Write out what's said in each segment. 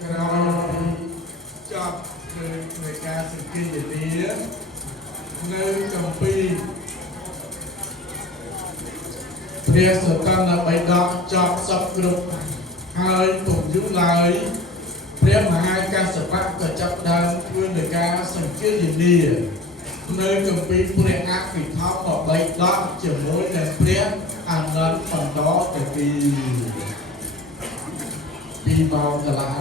rồi chọn người ca sự kia để tía nơi cầm piព្រះសតនបិដកចប់សពគ្រប់ហើយពុំយូរឡើយព្រះមហាកាសបៈក៏ចាប់ដើមធ្វើនៃការសង្កេតនានៅគម្ពីរព្រះអភិធម្មបិដកជាមួយនឹងព្រះអានន្ទបន្តទៅពីម៉ោងកន្លះ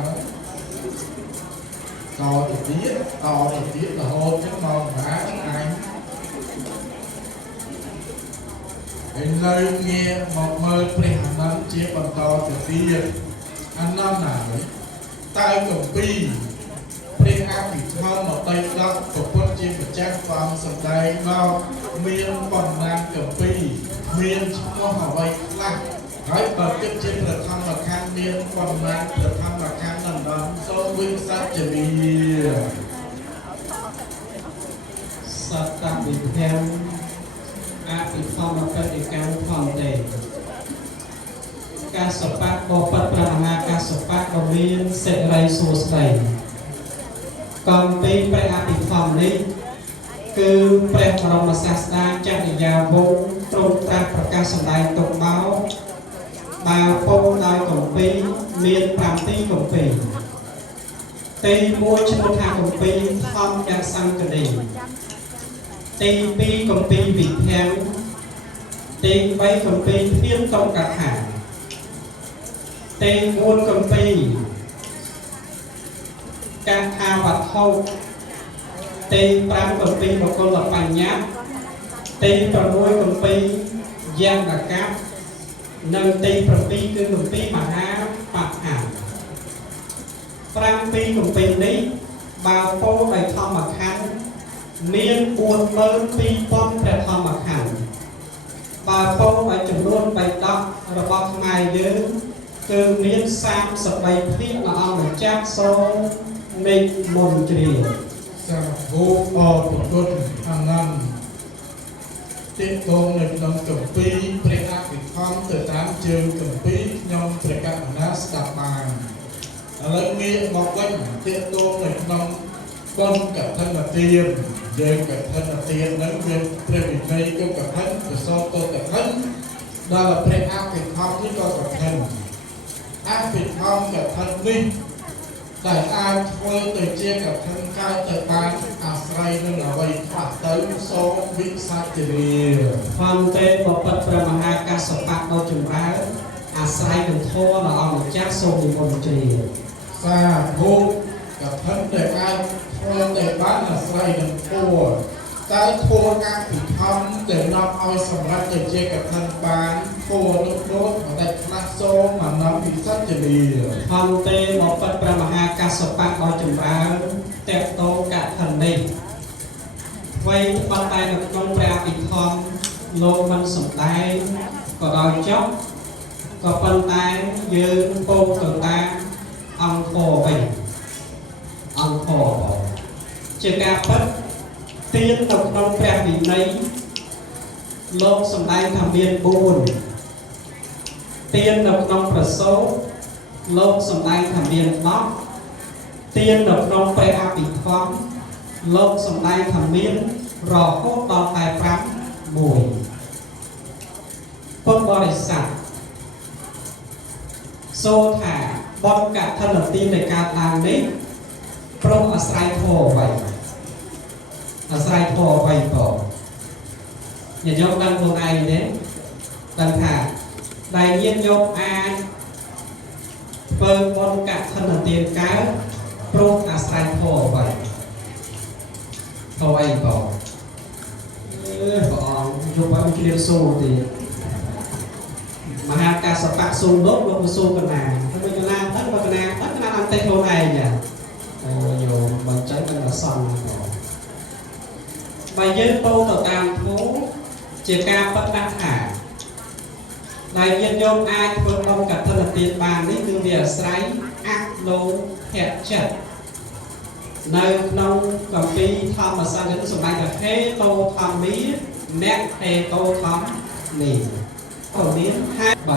តទៅទៀតរហូតដល់ម៉ោង5អញហើយនៅងាកមកមើលព្រះអានន្ទជាបន្តទៅទៀតអានន្ទណាតើគម្ពីរព្រះអភិធម្មបិដកពុទ្ធជាម្ចាស់បានសម្ដែងមកមានបណ្ណាគម្ពីរមានឈ្មោះអ្វីខ្លះហើយបើគិតជាប្រធមខណ្ឌមានបណ្ណាប្រធមខណ្ឌដំណំសូមវិសច្ចនីសតវិភាំអភិធម្មបតិកម្មផងទេកាសបៈបបិទ្ធព្រះមហាកាសបៈក៏មានសិរីសួស្តីគម្ពីរព្រះអភិធម្មនេះគឺព្រះបរមសាស្តាចក្រយាវង្សទ្រង់ត្រាស់ប្រកាសសម្ដែងទុកមកបើពោលដោយគម្ពីរមាន7ទីគម្ពីរទី1ឈ្មោះថាគម្ពីរធម្មយសង្កនីទី2គម្ពីរវិភាំទី3គម្ពីរធានតង្កថាទី4គម្ពីរកាថាវត្ថុទី5គម្ពីរបកុលបញ្ញត្តិទី6គម្ពីរយ៉ាងដកៈនិងទី7គឺគម្ពីរមហាបដ្ឋា7គម្ពីរនេះបើពោលដោយធម្មខណ្ឌមាន42000ព្រះធម្មខណ្ឌបើពោលដោយចំនួនបៃដករបស់ខ្មែរយើងគឺមាន33ភាគព្រះអង្គម្ចាស់សូមមេឃមន្ត្រីសាធុអរគុណអានន្ទទាក់ទងនៅក្នុងគម្ពីរព្រះអភិធម្មទៅតាមជើងគម្ពីរខ្ញុំព្រះករុណាស្ដាប់បានឥឡូវងាកមកវិញទាក់ទងនៅក្នុងបុណ្យកឋិនទានយើងកឋិនទាននឹងវាព្រះវិន័យក៏កឋិនប្រសោតទៅកឋិនដល់ព្រះអភិធម្មនេះក៏កឋិនអភិធម្មកឋិននេះដែលអាចធ្វើទៅជាកឋិនកើតទៅបានអាស្រ័យនឹងអ្វីខ្លះទៅសូមវិសច្ចនីធម្មទេបបិទ្ធព្រះមហាកាសបៈដ៏ចម្រើនអាស្រ័យនឹងធម៌ដ៏អង្គម្ចាស់សូមនិមន្តជ្រាបសាធុកឋិនដែលអាចធ្វើទៅបានអាស្រ័យនឹងធម៌តើធម៌អភិធម្មដែលនាំឲ្យសម្រាប់ទៅជាកឋិនបានធម៌នោះដែលខ្លះសូមអានន្ទវិសច្ចនីធម្មទេបបិទ្ធព្រះមហាកាសបៈដ៏ចម្រើនតេតតោកឋិននេះអ្វីប៉ុន្តែនៅក្នុងព្រះអភិធម្មលោកមិនសម្ដែងក៏ដោយចុះក៏ប៉ុន្តែយើងពោលទៅតាមអង្គធម៌វិញអង្គធម៌ជាការពិតទាននៅក្នុងព្រះវិន័យលោកសម្ដែងថាមាន4ទាននៅក្នុងប្រសូតលោកសម្ដែងថាមាន10ទាននៅក្នុងព្រះអភិធម្មលោកសម្ដែងថាមានរហូតដល់តែ5មួយពុទ្ធបរិស័ទសូថាបទកឋិនទាននៃការឡើងនេះព្រមអាស្រ័យធម៌អ្វីអាស្រ័យធម៌អ្វីបងញាតិញោមដឹងខ្លួនឯងទេដឹងថាដែលញាតិញោមអាចធ្វើបុណ្យកឋិនទានកើតព្រមអាស្រ័យធម៌អ្វីធម៌អីបងព្រះអង្គយកឲ្យជ្រាបសូរទេមហាកាសបៈសូរលោកមកសូរកណាហើយកណាដឹងមកកណាអត់កណាអត់ទេខ្លួនឯងចាអូយោបើចឹងទៅអសង្ឃបងបើយើងពោលទៅតាមធម៌ជាការបដិថាដែលញាតិញោមអាចធ្វើបុណ្យកឋិនទានបាននេះគឺវាអាស្រ័យអលោភៈចិត្តនៅក្នុងគម្ពីរធម្មសង្កេតសម្ដែងថាហេតោធម្មាអ្នកហេតោធម្មាក៏មានហេតុ3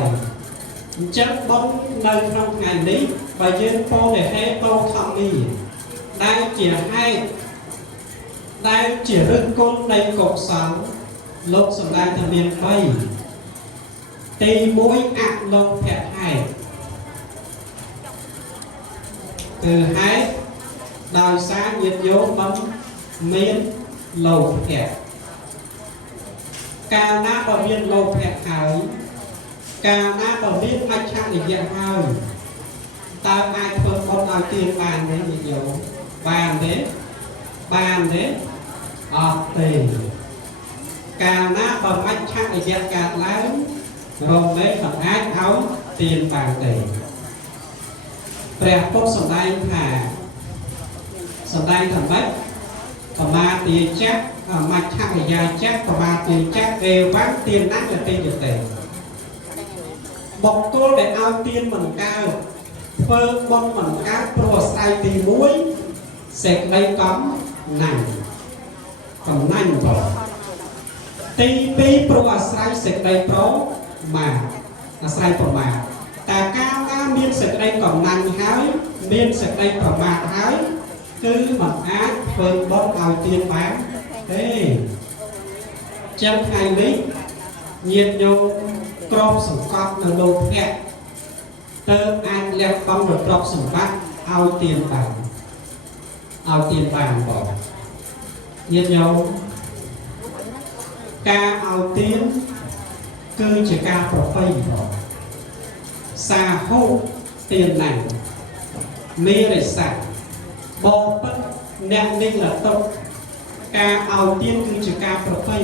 អញ្ចឹងបុណ្យនៅក្នុងថ្ងៃនេះ បើយើងពោលតែហេតុពោលធម្មនេះដែលជាហេតុដែលជាឫសគល់នៃកុសលលោកសម្ដែងថាមាន3ទី1អលោភៈហេតុគឺហេតុដោយសារញាតិញោមមិនមានលោភៈកាលណាបើមានលោភៈហើយកាលណាបើមានមច្ឆរិយៈហើយតើអាចធ្វើបុណ្យឲ្យទានបានទេញាតិញោមបានទេអត់ទេកាលណាបើមច្ឆរិយៈកើតឡើងរំលែកមិនអាចឲ្យទានបានទេព្រះពុទ្ធសម្ដែងថាម៉េចបមាទាចៈមច្ឆរិយាចៈបមាទាចៈអេវៈទានណាស់ទៅយទេបុគ្គលដែលឲ្យទានមិនកើតធ្វើបុណ្យមិនកើតព្រោះអាស្រ័យទី1សេចក្តីកំណាញ់បងទី2ព្រោះអាស្រ័យសេចក្តីប្រមាទអាស្រ័យប្រមាទតែកាលណាមានសេចក្តីកំណាញ់ហើយមានសេចក្តីប្រមាទហើយគឺមិនអាចធ្វើបុណ្យឲ្យទានបានទេចឹងថ្ងៃនេះញាតិញោមក្របសង្កត់នៅលោភៈទើបអាចលះបង់នូវទ្រព្យសម្បត្តិឲ្យទានបានបងញាតិញោមការឲ្យទានគឺជាការប្រពៃបងសាហុទានណាស់មេរិស័កបងពិតអ្នកនិលតុការឲ្យទានគឺជាការប្រពៃ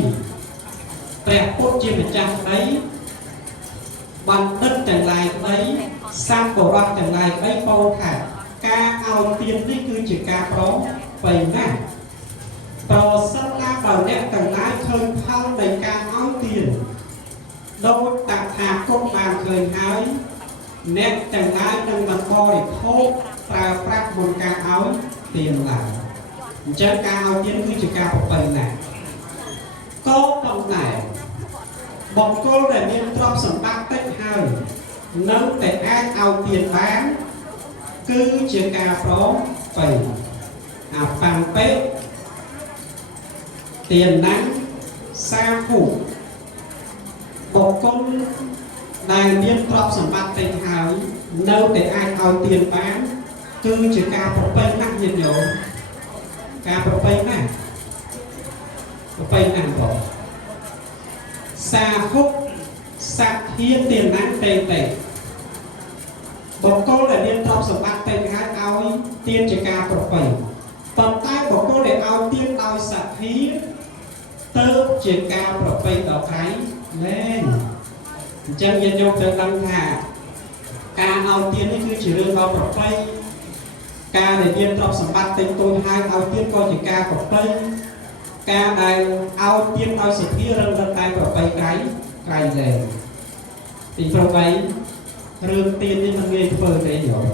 ព្រះពុទ្ធជាម្ចាស់ក្តីបណ្ឌិតទាំងឡាយក្តីសម្បរៈទាំងឡាយក្តីពោលថាការឲ្យទាននេះគឺជាការប្រពៃណាស់ប្រសិនណាបើអ្នកទាំងឡាយឃើញផលនៃការឲ្យទានដោយតថាគតបានឃើញហើយអ្នកទាំងឡាយនឹងមិនបរិភោគប្រើប្រាស់មុនការឲ្យទានឡើយអញ្ចឹងការឲ្យទានគឺជាការប្រពៃណាស់ក៏ប៉ុន្តែបុគ្គលដែលមានទ្រព្យសម្បត្តិតិចហើយនៅតែអាចឲ្យទានបានគឺជាការប្រពៃអាប៉ាំងពេកទានណាស់សាហុបុគ្គលដែលមានទ្រព្យសម្បត្តិតិចហើយនៅតែអាចឲ្យទានបានគឺជាការប្រពៃណាស់ញាតិញោមការប្រពៃណាស់បងសាហុសក្ធាទានណាស់ទេបុគ្គលដែលមានទ្រព្យសម្បត្តិតិចហើយឲ្យទានជាការប្រពៃប៉ុន្តែបុគ្គលដែលឲ្យទានដោយសក្ធាទៅជាការប្រពៃដល់ក្រៃលែងអញ្ចឹងញាតិញោមត្រូវដឹងថាការឲ្យទាននេះគឺជារឿងដ៏ប្រពៃការដែលមានទ្រព្យសម្បត្តិតិចតួចហើយឲ្យទានក៏ជាការប្រពៃការដែលឲ្យទានដោយសទ្ធារឹងតែប្រពៃក្រៃលែងពីព្រោះអីរឿងទាននេះមិនងាយធ្វើទេញោម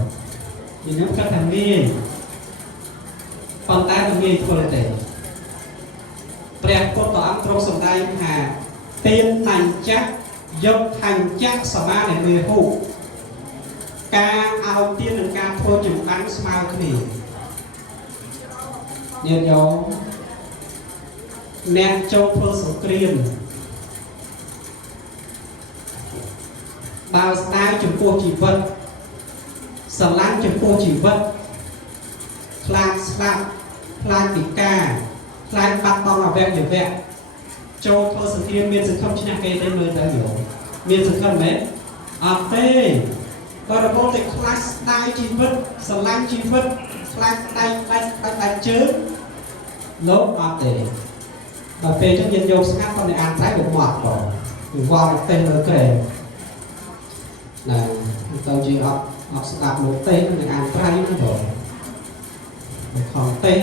ខ្ញុំគិតថាងាយប៉ុន្តែមិនងាយធ្វើទេព្រះពុទ្ធអង្គទ្រង់សម្ដែងថាទានថញ្ចៈយកថញ្ចៈសមានមេហុការឲ្យទាននិងការធ្វើចម្បាំងស្មើគ្នាញាតិញោមអ្នកចូលធ្វើសង្គ្រាមបើស្ដាយចំពោះជីវិតស្រឡាញ់ចំពោះជីវិតខ្លាចស្លាប់ខ្លាចពិការខ្លាចបាត់បង់អវយវៈចូលធ្វើសង្គ្រាមមានសង្ឃឹមឈ្នះគេទេមើលទៅយោមានសង្ឃឹមមែនអត់ទេបើរកតែខ្លាចស្ដាយជីវិតស្រឡាញ់ជីវិតខ្លាចដៃដាច់ជើងលោកអត់ទេដល់ពេលចឹងយើងយកស្ងាត់ទៅអានត្រៃមកមកបងវាវល់ទៅលើក្រែណាទៅជាអត់ស្ដាប់លោកទេនឹងអានត្រៃណាបងខំទេ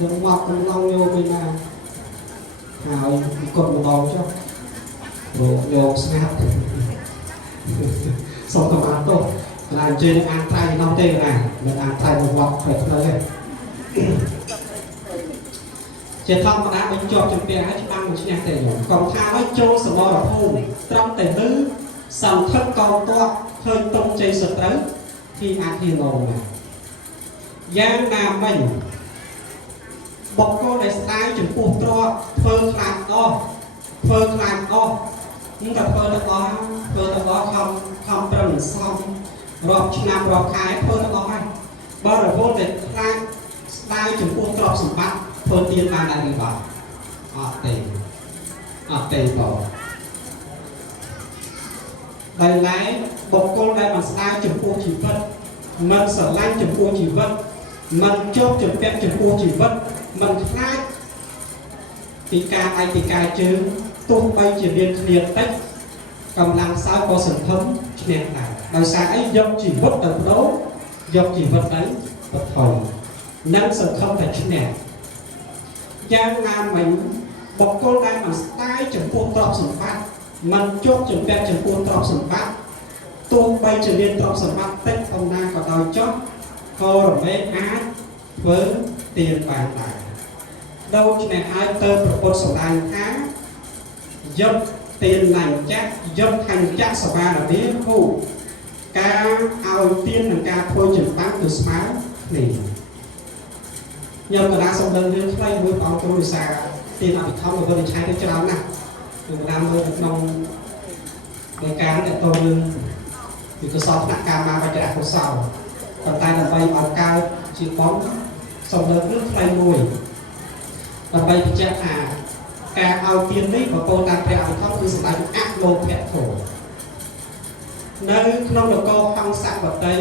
យើងមកកំឡុងយកពីណាហើយគត់ម្ដងចុះយកស្ងាត់សូមទៅអានទៅកន្លែងជើងអានត្រៃនោះទេណាមិនអានត្រៃមកវត្តផ្លេចផ្លេចទេជាធម្មតាបញ្ចប់ជំពះហើយច្បាំងមិនឈ្នះទេខ្ញុំកុំថាឲ្យចូលសមរភូមិត្រឹមតែលឺសន្ធឹកកងទ័ពឃើញតុងជ័យសត្រូវ khi ăn khi ngồi mà giang nam mình bọc cô để sai chừng cuộc trọ phơ khăn o nhưng gặp phơ nó có không trầm xong rộp năm rộp khai phơ nó có hay bao giờ vô để sai chừng cuộc trọ sủng bắt phơ tiền bàn lại bị bảo tiền bỏ đây lái bọc cô đây bằng sai chừng cuộc chỉ vật mình sở lanh chừng cuộc chỉ vật mình chốt chừng phép chừng cuộc chỉ vật mình khai thì ca chứ tung bay chỉ viên liệt tách cầm làm sao có sản phẩm chuyện nàyដោយសារអីយកជីវិតទៅបដូរយកជីវិតទៅបថយនឹងសង្ឃឹមតែឈ្នះយ៉ាងណាមិញបុគ្គលដែលមិនស្ដាយចំពោះទ្រព្យសម្បត្តិមិនជាប់ជំពាក់ចំពោះទ្រព្យសម្បត្តិទោះបីជាមានទ្រព្យសម្បត្តិតិចប៉ុណ្ណាក៏ដោយចុះក៏រមែងអាចធ្វើទានបានដែរដូច្នេះហើយទៅប្រពុតសម្ដែងថាយកទានណាញ់ចាក់យកខាញ់ចាក់សបារវាគូការឲ្យទាននិងការធ្វើចម្បាំងគឺស្មើគ្នាខ្ញុំកណ្ដាលសំដៅរឿងខ្លីមួយបងគ្រូវិសាទានអភិធម្មរបស់វិឆ័យទៅច្រើនណាស់គឺកណ្ដាលមើលនៅក្នុងនៃការតទៅរឿងវិកសោថ្នាក់ការមកបច្ចៈកុសលប៉ុន្តែដើម្បីឲ្យកើតជាបងសំដៅរឿងខ្លីមួយដើម្បីបញ្ជាក់ថាការឲ្យទាននេះបកគោលតាមព្រះអភិធម្មគឺសម្ដៅអលោភៈធម៌នៅក្នុងនគរហង្សវតី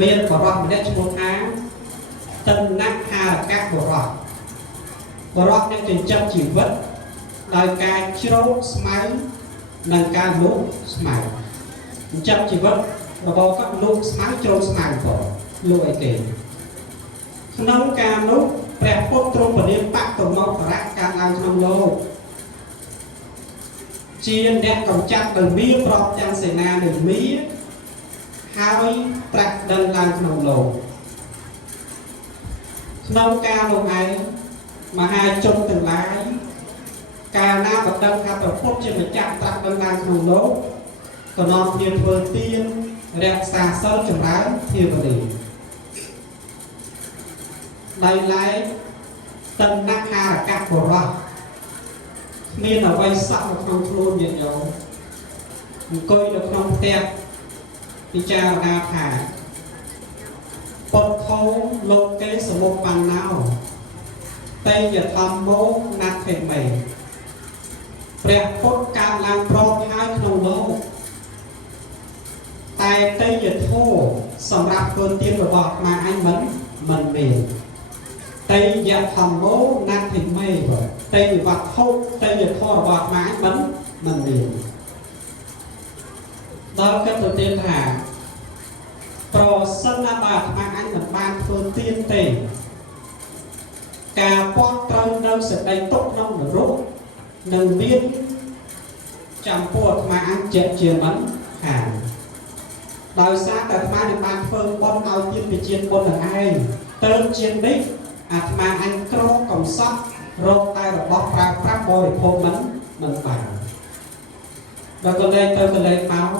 មានបរិបម្នាក់ឈ្មោះថាតណ្ហារកៈបរិបអ្នកចិញ្ចឹមជីវិតដោយការជ្រោកស្មៅនិងការលូកស្មៅចិញ្ចឹមជីវិតរបស់គាត់លូកស្មៅជ្រោកស្មៅក៏លូកអីគេក្នុងការនោះព្រះពុទ្ធទ្រង់ពលាបតមកបរៈកើតឡើងក្នុងលោកជាអ្នកកម្ចាត់ដោយមាប្របទាំងសេនានៃមាហើយត្រាស់ដឹងឡើងក្នុងលោកក្នុងការនោះឯងមហាជនទាំងឡាយកាលណាបណ្ដឹងថាព្រះពុទ្ធជាម្ចាស់ត្រាស់ដឹងឡើងក្នុងលោកក៏នាំគ្នាធ្វើទានរក្សាសិលចម្រើនភាវនាដោយឡែកតណ្ហារកៈបរិបមានអ្វីសក់នៅក្នុងខ្លួនញាតិញោមអង្គុយនៅក្នុងផ្ទះពិចារណាថាពុទ្ធោលោកេសមុបណ្ណោតេយធម្មោណាត់ភេមេព្រះពុទ្ធកើតឡើងព្រមហើយក្នុងលោកតែតេយធម៌សម្រាប់ធ្វើទានរបស់អាត្មាអញមិនមានតេយធម្មោណាត់ភេមេតេយវត្ថុតេយធម៌របស់អាត្មាអញមិនមានដល់គេទៅទានថាប្រសិនណាបើអាត្មាអញមិនបានធ្វើទានទេការពាត់ត្រូវនៅសេចក្តីទុកក្នុងនរកនឹងមានចំពោះអាត្មាអញជាមិនខានដោយសារតែអាត្មានឹងបានធ្វើបុណ្យឲ្យទានពីជាតិបុណ្យនឹងឯងទៅជានេះអាត្មាអញក្រកំសត់រកតែរបស់ប្រើប្រាស់បរិភោគមិនបានដល់ក៏លេងទៅមក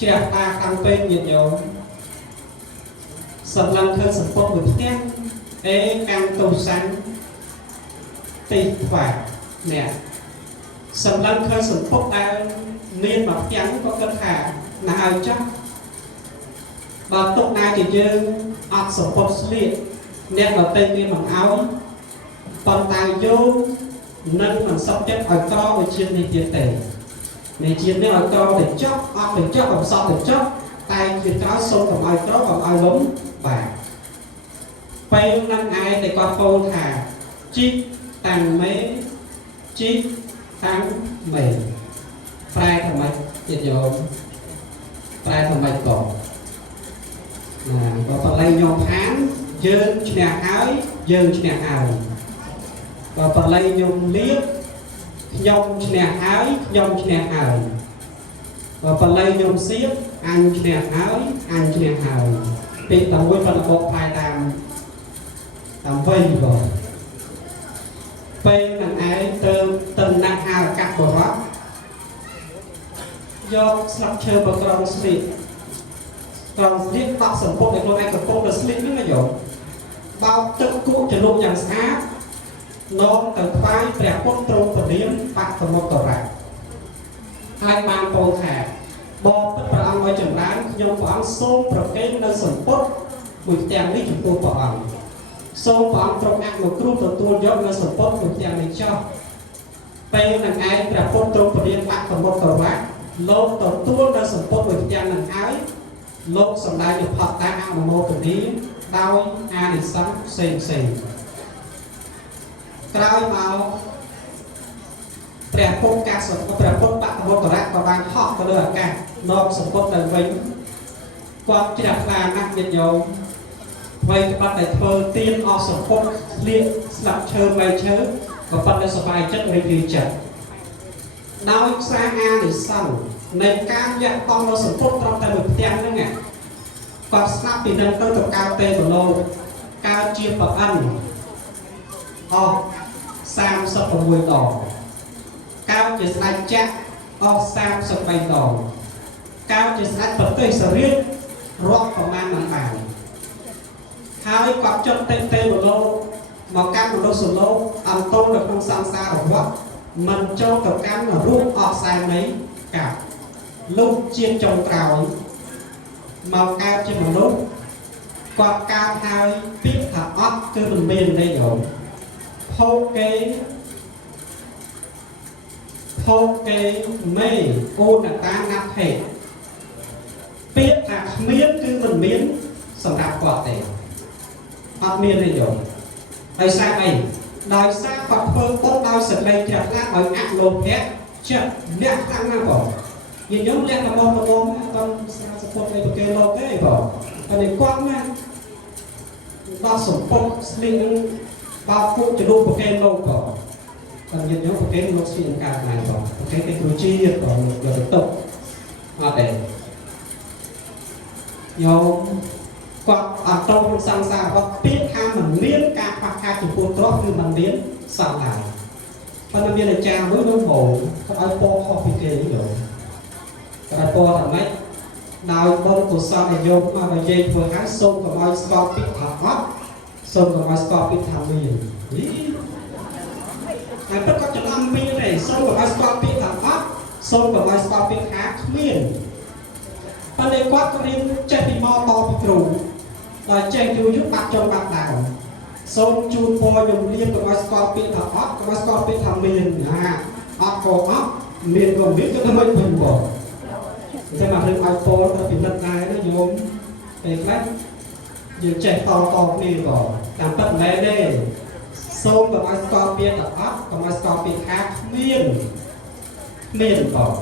ជ្រះតាខាងពេកញាតិញោមសម្លឹងឃើញសម្ពុតមួយផ្ទះអេកម្មទុសាញ់ទីខ្វាអ្នកសម្លឹងឃើញសម្ពុតដែលមានមកផ្ទាំងក៏គិតថាណាឲ្យចាស់បើទុកណាជាយើងអត់សម្ពុតស្លៀកអ្នកដទៃគេមិនឲ្យប៉ុន្តែយកនឹងមិនសក់ចិត្តឲ្យក្រវិជានេះទៀតទេនៃជាតិនេះឲ្យក្រទៅចុះអត់ទៅចុះអំសត់ទៅចុះតែជាក្រោយសូមកុំឲ្យក្រកុំឲ្យលំបាទពេលនឹងឯងតែគាត់ពោលថាជីកតាំងមេជីកតាំងមេប្រែថាម៉េចទៀតយោមប្រែថាម៉េចក៏បើបល័យញោមខានយើងឈ្នះហើយយើងឈ្នះហើយបើបល័យញោមលៀបខ្ញុំឈ្នះហើយខ្ញុំឈ្នះហើយបើបល័យញោមសៀបអញឈ្នះហើយអញឈ្នះហើយពេកតែមួយប៉ុន្តែបកផ្លែតាមវ័យបងពេលនឹងឯងទៅតណ្ហារកៈបរិបយកស្លឹកឈើបក្រងស្លៀក Còn liên đọc sản phẩm để con anh cầm phong là slick nữa nhỉ bao tức cụ cho lúc nhàng sát nó tầng phái đẹp quốc trông và liếm bạc và một tờ rạc hai bàn bầu thẻ bò tất cả ông ở trường láng nhưng của ông xô và cái nơi sản phẩm buổi tèm lý chúng tôi của ông xô và ông trong ạc một cru tờ tuôn dốc nơi sản phẩm buổi tèm lý cho bây nàng ai đẹp quốc trông và liếm bạc và một tờ rạc lâu tờ tuôn nơi sản phẩm buổi tèm nàng ái lúc sầm đại được học ta ăn một mô tử lý đau a để sống xì cái màu đẹp phong ca sập đẹp phong bạn một tờ rác và bàn họ có được cả nó sập phong đời vĩnh qua chỉ đặt là nặng nhiệt dầu vậy bạn phải thơ tiên o sập phong liên lập chơi mày chớ và phần đây sập bài chất review chật đau xa a để sống này cam dạng con nó sập phong trong tay một tiền nữa nè còn snap thì nâng tới tập cao tê của lô cao chia và ăn sam sập vào mùi đỏ cao chỉ slide chắc sam sập bay đỏ cao chỉ slide bật cây sờ riết rock và man nằm bàn hai quạt chân tê tê của lô màu cam của lô sờ lô ăn tôn được không sang xa ở rock mình cho tập cam là rút sai mấy cả lúc chiên trồng cào màu cao trên một lúc quạt cao hai biết thật ớt cứ mình miền đây rồi Poke mê ô là ta nắp hệ biết thật miến cứ mình miến sẵn đạp quạt này ớt miền đây rồi tại sao này đòi xa quạt phương tốt đòi sẵn đây chặt lá đòi ạc lộp hết chật nét tăng năng bỏ nhìn giống nét là môn con support này cái lô cái bỏ cái này quăng nha bao support sling bao phụ cho đôi cái lô bỏ còn nhìn giống cái lô xuyên cả này bỏ cái cử chi bỏ được tục ở đây nhau quạt ở trong sang xa và biết ham mình miếng cả hoặc hai chục cuốn drop như mình miếng sang lại còn bây giờ là cha mới nó ngủ có ai po copy kê rồi cái po thằng ấy đào bông của sao này vô mà bây giờ vừa hái sông của mọi scorpion thằng hot sông của mọi scorpion thằng miền ai tất cả những âm miền này sông của mọi scorpion thằng hot sông của mọi scorpion khác miền và đây quát có riêng chạy bị mò to bị trù và chạy trù giúp bạc trong bạc đảo sông chun po dùng liên của mọi scorpion thằng hot của mọi scorpion thằng miền hot của hot miền còn biết cho nó mới bình bỏ thế mà lên iPhone nó bị lật này nó dùng để khách dùng chạy to đi bỏ làm tất lẽ đây xông và máy scorpion là ốc và máy scorpion khác miền bỏ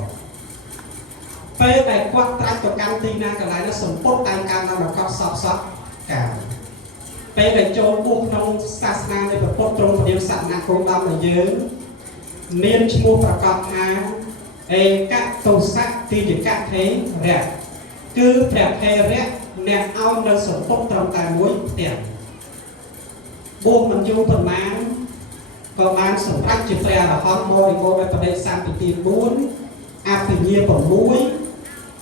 phê này quát trái của cantina cả lại nó sống tốt tay cam là có sọc cả phê này trốn buộc trong sasna này và tốt trong điều sản nạc cũng đâm ở dưới miền mua và cọp hà các tổ sắc thì chỉ các thế rẻ cứ đẹp hay rẻ nè ao nơi sống tốt trong tài muối tiền buông mình vô phần mang và mang sống rách chỉ phải là hot môi cô đây đây sang bị tiền 4 áp thì nhiên còn muối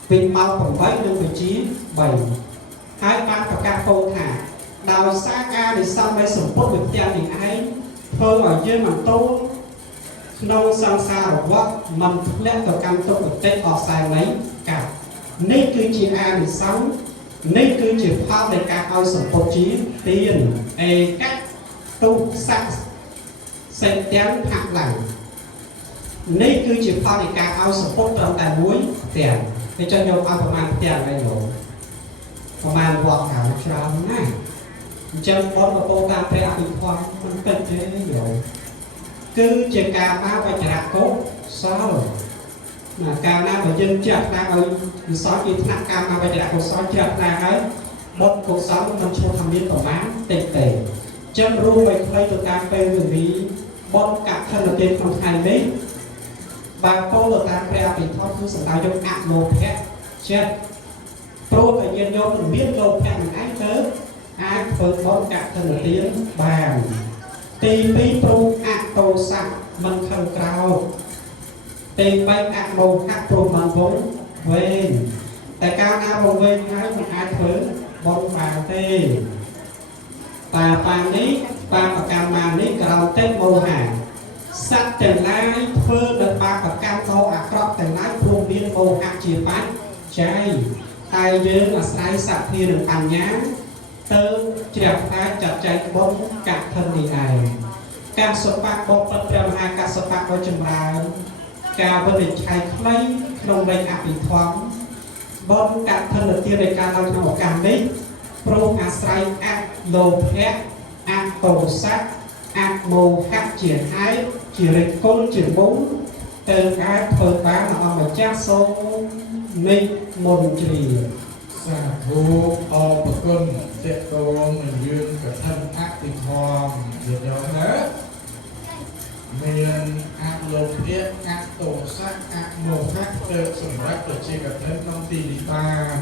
vì mau còn vấy lên vị trí 7 hai ban và các câu thả đào xa ca để xong đây sống tốt được tiền thì ai thôi ở dưới mặt tô nông sang xa ở quá mình lẽ từ căn tốt được tết ở sai mấy cả nên cứ chỉ a để sống nên cứ chỉ phát để các ao sống tốt trí tiền các tu sắc xem tiếng hạng lành nên cứ chỉ phát để các ao sống tốt trong tài muối tiền để cho nhau aoประมาณ tiền đây rồiประมาณ vọt cả một trào này chân con của cô ta phải ăn khoanมันเป็นthế rồi cứ chỉ cả ba và chả cốt sao là cả nam và dân chặt ra ở sáu chỉ thằng cam mà và chả cốt sáu chặt ra ấy một cuộc sống mình cho thằng biên của má tệ tệ chân ru về play từ cam phê người vì bọn cặp thân là trên con hai mấy và cô là ta phải bị thoát thứ sự tạo trong ạc một hết chết pro tự nhiên vô mình biết lô cả mình ái tớ ác với bọn cặp thân là tiếng bàn tì bí pru ạc tô sạc mình thân cao tì bay ạc mô ạc pru mình vốn về tại cao na vòng về hai mình ai ធ្វើបនបានទេតាបាននេះបាបកម្មបាននេះក្រោមទេមោហាសត្វទាំងឡាយធ្វើនៅបាបកម្មដ៏អាក្រក់ទាំងឡាយព្រមមានមោហៈជាបច្ច័យតែយើងអាស្រ័យសទ្ធានិងបញ្ញាទៅជ្រះថ្លាចាត់ចែងបុណ្យកឋិននេះឯងការសុបៈបបិទ្ធព្រះមហាកសបៈដ៏ចម្រើនការវិនិច្ឆ័យខ្លីក្នុងលេខអភិធម្មបុណ្យកឋិនទាននៃការដល់ក្នុងឱកាសនេះព្រោះអាស្រ័យអលោភៈអកុសៈអមោហៈជាហេតុជារិទ្ធគុណជាមុំទៅអាចធ្វើបានអង្គម្ចាស់សូមនិមន្តជ្រាប សាធុអរគុណតេតងនឹងយើងកឋិនអតិធម្មយើងយកណាមានអលោភៈអកុសៈអមោហៈទៅសម្រាប់ប្រជាកឋិនក្នុងទីនេះបាន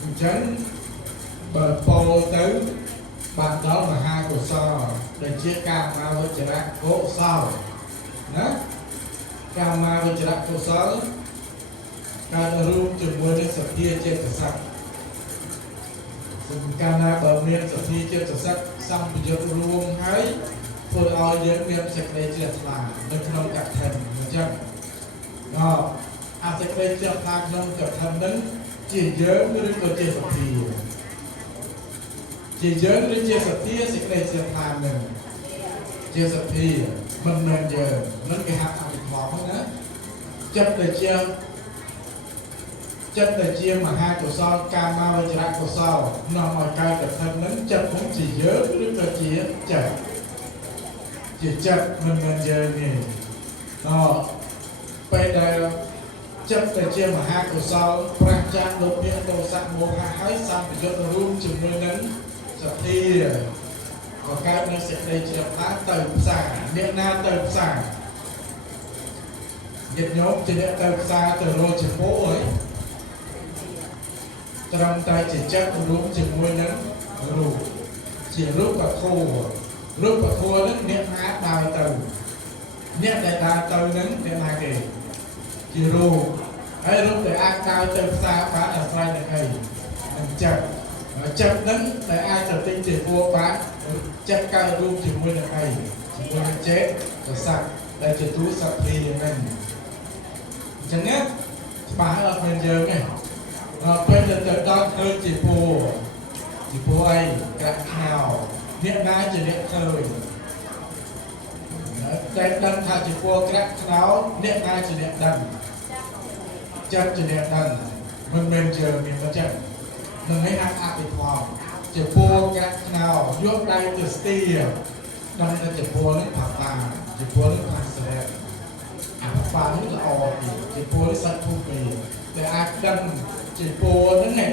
អញ្ចឹងបើពោលទៅបានដល់មហាកុសលដែលជាកាមាវចរៈកុសលណាកាមាវចរៈកុសលការរួមជាមួយនឹងសទ្ធាចេតសិកសំខាន់ណាស់បើមានសទ្ធាចេតសិកសម្ពយុទ្ធរួមហើយធ្វើឲ្យយើងមានសេចក្តីជ្រះថ្លានៅក្នុងកឋិនអញ្ចឹងអសេចក្តីជ្រះថ្លាក្នុងកឋិននឹងជាយើងឬក៏ជាសទ្ធាជាយើងឬជាសទ្ធាសេចក្តីជ្រះថ្លានឹងជាសទ្ធាមិនមែនយើងនឹងគេហៅអភិធម្មណាចិត្តដែលជាមហាកុសលកាមាវចរៈកុសលនាំឲ្យកើតកឋិននឹងចិត្តនឹងជាយើងឬក៏ជាចិត្តមិនមែនយើងទេពេលដែលចិត្តដែលជាមហាកុសលប្រាសចាកលោភៈទោសៈមោហៈហើយសម្ពយុទ្ធរួមជាមួយនឹងសទ្ធាក៏កើតនៅសេចក្តីជ្រះថ្លាទៅផ្សារអ្នកណាទៅផ្សារញាតិញោមជាអ្នកទៅផ្សារទៅរកចំពោះអីត្រឹមតែជាចិត្តរួមជាមួយនឹងរូបជារូបវត្ថុនឹងអ្នកណាដើរទៅអ្នកដែលដើរទៅនឹងអ្នកណាគេជារូបហើយរូបដែលអាចដើរទៅផ្សារបានអាស្រ័យនឹងអីនឹងចិត្តនឹងដែលអាចទៅទិញជាពួរបានចិត្តកើតរួមជាមួយនឹងអីជាមួយនឹងចេតសិកដែលជាទូសទ្ធានឹងអញ្ចឹងណាច្បាស់អត់មានយើងទេដល់ពេលទៅដល់ឃើញជាពួរអីក្រាក់ខោអ្នកណាជាអ្នកឃើញតែដឹងថាជាពួរក្រាក់ខោអ្នកណាជាអ្នកដឹងចិត្តជាអ្នកដឹងមិនមែនយើងមានតែចិត្តនឹងឲ្យអភិធម្មជាពួរក្រាក់ខោយកដៃទៅស្ទាដឹងថាជាពួរនេះផាតាជាពួរនេះផាស្រែអភិបាលនេះល្អជាពួរនេះសាច់ធូបពីតែអាចដឹងជាពួរហ្នឹង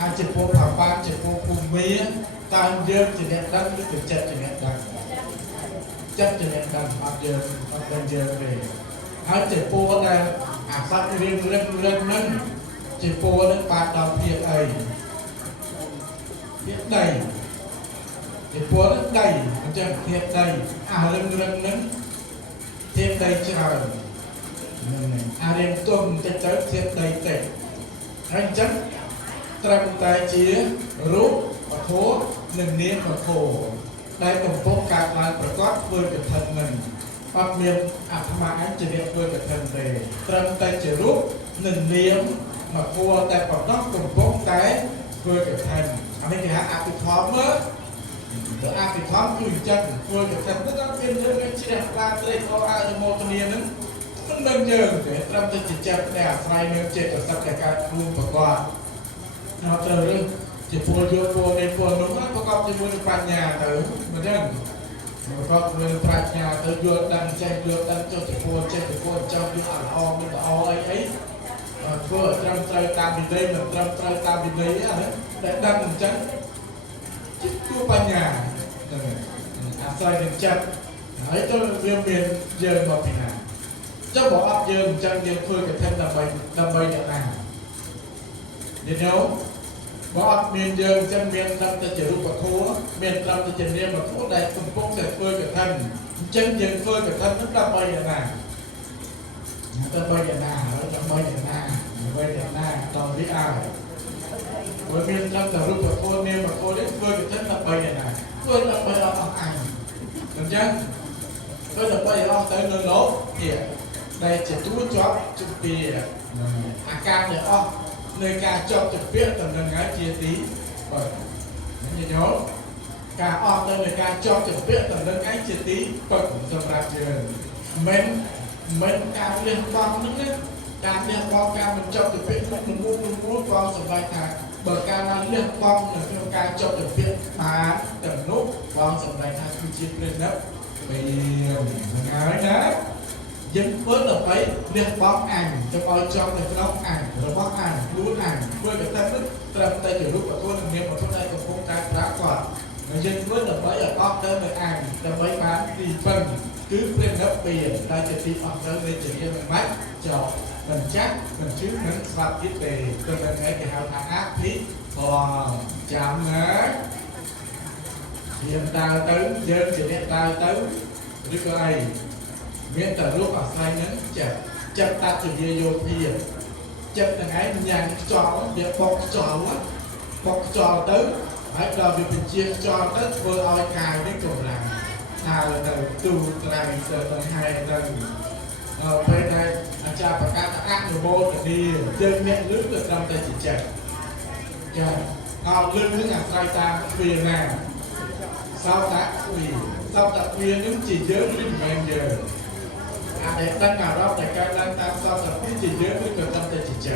អាចជាពួរផាបានជាពួរភូមិតាមយើងជាអ្នកដឹងឬក៏ចិត្តជាអ្នកដឹងចិត្តជាអ្នកដឹងអត់យើងអត់ដឹងយើងទេហើយជាពួរដែលអាសត្វរៀងហ្នឹងជាពួរនឹងបានដល់ភាពអីភាពដីជាពួរនឹងដីអញ្ចឹងភាពដីអារឹងហ្នឹងភាពដីច្រើនអារៀងទុំតិចទៅភាពដីតិចហើយអញ្ចឹងត្រឹមតែជារូបវត្ថុនិងនាមវត្ថុដែលកំពុងកើតឡើងប្រកបធ្វើកឋិននឹងអត់មានអាត្មាអញជាអ្នកធ្វើកឋិនទេត្រឹមតែជារូបនិងនាមវត្ថុតែប្រកបកំពុងតែធ្វើកឋិនអានេះគេហៅអភិធម្មមើលទៅអភិធម្មគឺអញ្ចឹងធ្វើកឋិនទៅដល់ពេលយើងជ្រះថ្លាត្រេកអរអនុមោទនានឹងមិនដឹងយើងទេត្រឹមតែជាចិត្តដែលអាស្រ័យនឹងចេតសិកដែលកើតរួមប្រកបដល់ត្រូវរឿងជាពលយកពលនៃពលនោះប្រកបជាមួយនឹងបញ្ញាទៅមិនដឹងប្រកបជាមួយប្រាជ្ញាទៅយល់ដឹងចេះយល់ដឹងចុះជាពលចេះជាពលចង់យកល្អមិនល្អអីធ្វើត្រឹមត្រូវតាមវិន័យមិនត្រឹមត្រូវតាមវិន័យអាដែលដឹងអញ្ចឹងជាទូបញ្ញាអាស្រ័យនឹងចិត្តហើយទៅវាមានយើងមកពីណាចុះបើអត់យើងអញ្ចឹងយើងធ្វើកឋិនដើម្បីអ្នកណានិយាយបើអត់មានយើងអញ្ចឹងមានត្រឹមតែជារូបវត្ថុមានត្រឹមតែជានាមវត្ថុដែលកំពុងតែធ្វើកឋិនអញ្ចឹងយើងធ្វើកឋិននឹងដើម្បីអ្នកណាដើម្បីអ្នកណា với hiện nay trong biết ai với miền trong từ lúc của tôi nên mà tôi đến với cái chất là bây này này tôi là bây ở bằng ảnh được chưa tôi là bây ở tới nơi lỗ thì đây chỉ chú chó chụp bìa cam để o nơi ca cho trực tiếp tầm lần gái chia tí rồi như nhớ ca o tới nơi ca cho trực tiếp tầm lần gái chia tí rồi cũng trong ra trường mình ca liên quan nữa ca liên quan ca mình cho trực tiếp mình muốn quan sầm bài thà bờ ca là liên quan là theo ca cho trực tiếp mà tầm nút quan sầm bài thà cứ chia lên đất vì ngái đấy dân bớt là phải liên bóng ảnh cho coi cho cái nóng ảnh rồi bóng ảnh luôn ảnh với cái tâm đức tâm tay từ lúc mà tôi làm nghiệp mà tôi đây còn không cái đã quả người dân bớt là phải ở con đơn được ảnh là mấy bán đi phân cứ lên lớp biển ta chỉ đi học đơn lên chỉ đi mình mắt cho mình chắc mình chứ mình phạt ít về tôi là cái hào thang áp phí còn chạm nữa hiện tại tới dân chỉ hiện tại tới cái này miễn từ lúc ở sai nhấn chặt ta từ về vô thì chặt thằng ấy nhàng trò để bọc trò tới hãy đòi việc mình chia cho tới vừa oi cài đến cùng là nào là từ từ này giờ từ hai lần bên đây cha và các ác người bố đi chơi miệng nước được trong tay chỉ chặt lưng những nhà sai ta vì nào sao ta vì sao ta vì những chỉ nhớ đến mình giờ để tất cả đó để cái đang tam sao là cái chỉ nhớ cái cần tâm để chỉ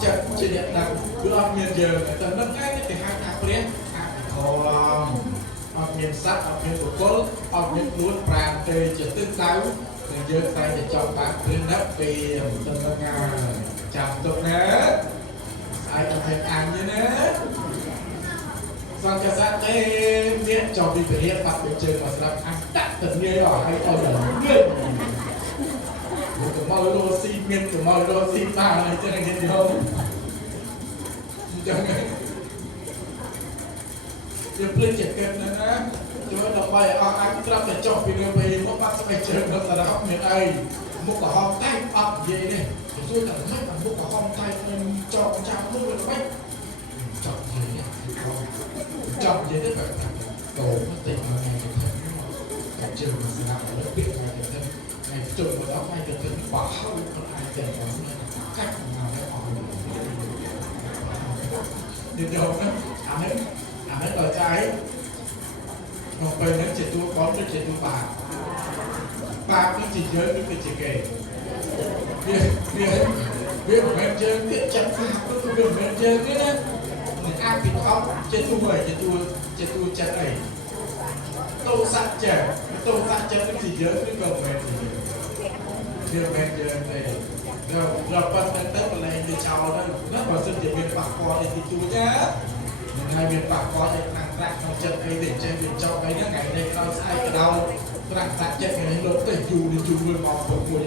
chặt chỉ nhận đặt cứ học miền giờ để tận nâng cái thì hai học liền học miền sắc học miền của cô học miền luôn prang từ chỉ tương táo để giờ tay để cho bạn lên đất vì tận nâng chạm tục nữa ai trong miền ăn như thế xong cái sát cái miệng cho vì phải hiện mặt bên trên mà làm ăn đắt tận nghe bảo hay tao là người của màu lô xi miên của màu lô xi ba này cho nên cái gì không việc lên chỉ cần nữa á chúng ta đọc bài anh ta phải chọn vì người về một bác sẽ phải chơi nó là học miền ai một quả hòn tay ập gì này tôi cảm thấy là một quả hòn tay mình chọn chạm luôn rồi mấy chọn gì chọn gì đấy phải tổ nó tình mà ngày cái trường mà sẽ làm ở lớp biết ngày cái thân ngày trường mà đó ngày cái thân quá không còn ai tiền đó cách nào để họ thì điều đó anh ấy ở trái một bên nó chỉ tu có nó chỉ tu bà nó chỉ nhớ cái chỉ kể việc của em chơi việc chặt phá cái việc của em chơi cái đó mình ăn thịt không chơi tu người chơi tu chặt này tô sạch chè nó chỉ nhớ cái cầu mềm điều mềm chơi này rồi bắt đến tết mà lại đi chào đó nó bảo xin chỉ việc bạc cò thì tu nhá hai việc bạc cò thì thằng rạng trong chân cái để chơi việc trong cái ngày đây nó sai cái đâu rạng rạng chân cái nó phải dù đi dù luôn mong của người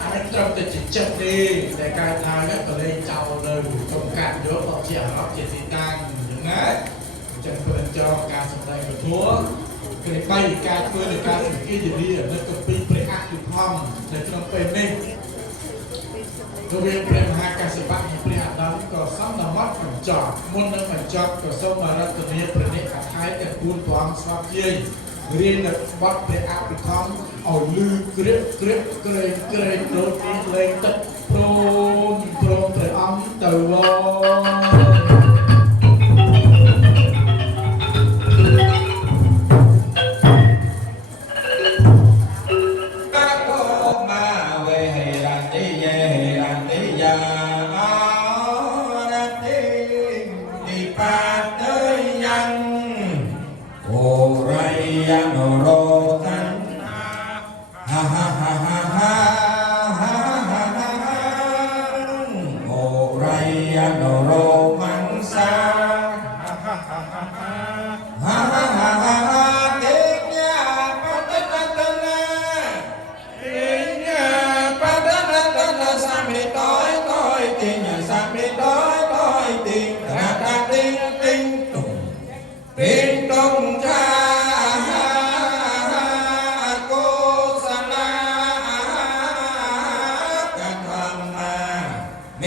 anh ấy trong tình chỉ chậm đi để cài thai nó ở đây chào lời công cạn đứa họ chỉ ở góc chỉ tăng đúng đấy chẳng quyền cho ca sập tay của thua cái bay ca phương để ca sự kia đi ở nơi công ty pre ác được không để trong bên này tôi biết pre hai ca sự bắt hay pre ác đó có xong là mất phần chọn môn nó phần chọn có xong mà ra từ này pre này cả hai cái cuốn toán swap dây riêng là bắt pre ác được không ở lư grip đôi đi lên tận pro pre âm từ no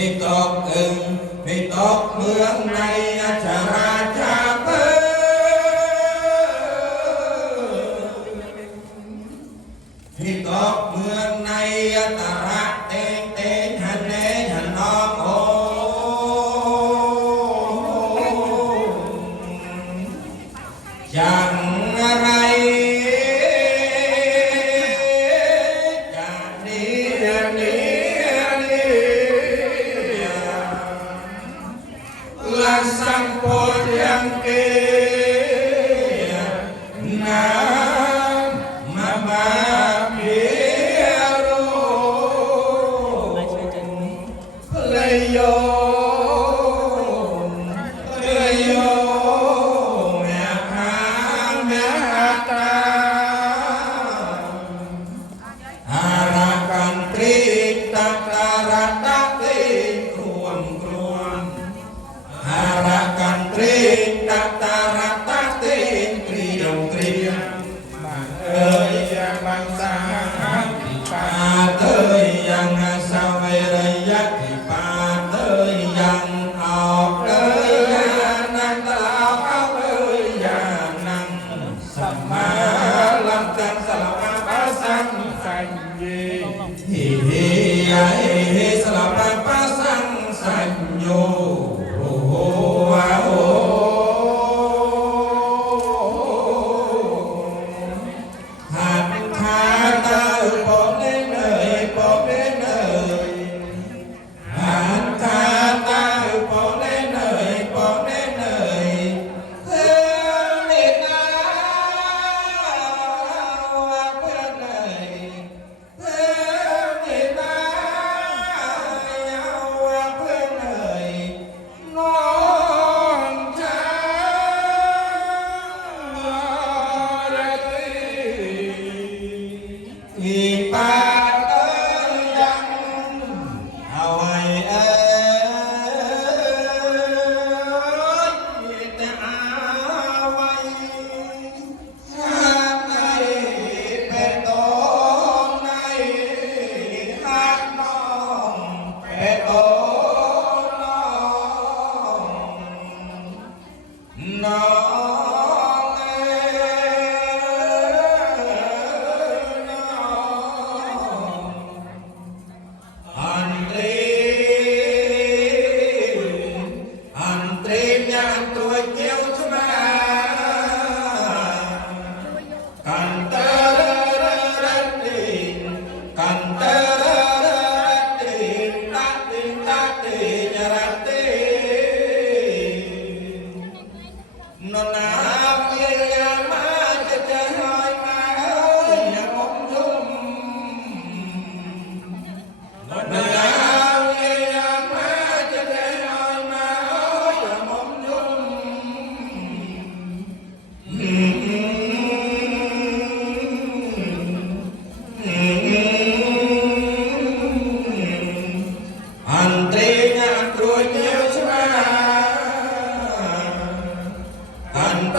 ไม่ตกอึงไม่ตกเมืองในอาชาราชาเพิไม่ตกเมืองในอัตระเตงเตงหันเนหันนอกโออย่างอะไรจากนี้ลักสังโพยังเกนามาเพียโรเลยโยเลยโยแม่หาแม่ตาอารากันตรีตัตาระตักติครวมอารากันตรีตัตาระตักติเกรียมเอ้ยยังบางสาปาเตยยังสาเวรยะทิปาเตยยังออกเอ้ยยังนั่งตลาเอาเอ้ยยังนั่งสัมมาลังจังสลาปะสังสัญญีฮิฮิยะฮิสลาปะปะสังสัญโยโอโหวะโอหัดคาตาปอบเล่นปอบเล่นหัดคาตาปอบเล่นปอบเล่นเพื่อนเล่นนาว่าเพื่อนเพื่อนเล่นนาว่าเพื่อนน้องจ้าอีปาเอ้ยยังเอาไว้เอ้ยแต่เอาไว้หากในเป็นตองในหากน้องเป็นตองน้องเอ้ยน้องอันเตรียมตัวเกี่ยวชมากันเตอร์ดินกันเตอร์ดินตัดดินตัดดินรัตตินนาเมียมาจะหอยมาอย่ามองยุ่มนนาเมียมาจะหอยมาอย่ามองยุ่มอันเตรียมตัวเกี่ยวชมากันเต